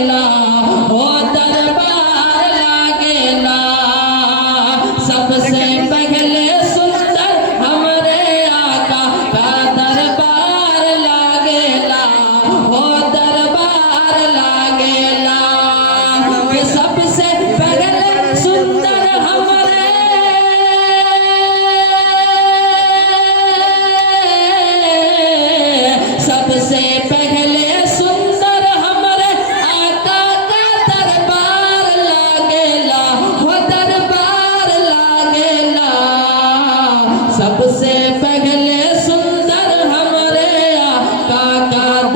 না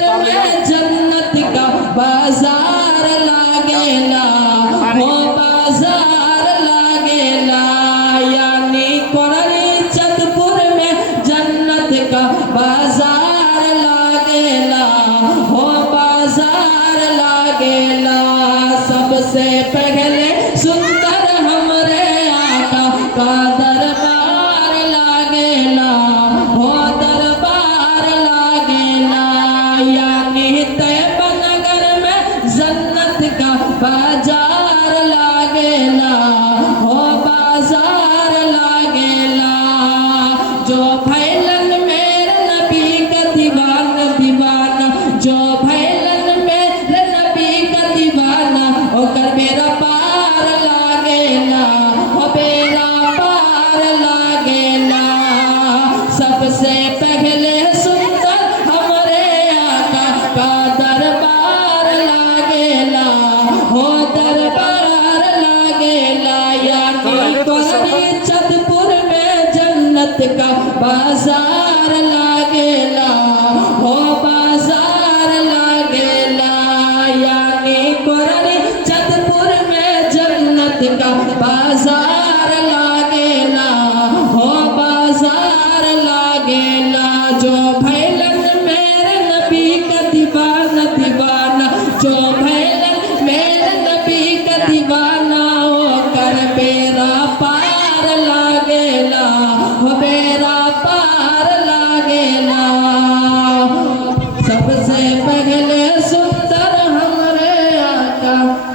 जन्नत का बाज़ार यानी चंदपुर में जन्नत का बाज़ार बाज़ार सबसे पहले सुंदर बाज़ार लागेला, हो बाज़ार लागेला। जो फैलन मेरे नबी का दीवाना दीवाना। जो फैलन मेरे नबी का दीवाना होकर मेरा पार लागेला, हो मेरा पार लागेला। सबसे पहले का बाजार लागे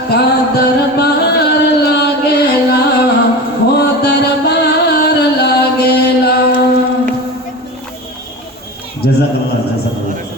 কাদার মার লাগেলা ও দরবার লাগেলা জাজাকাল্লাহ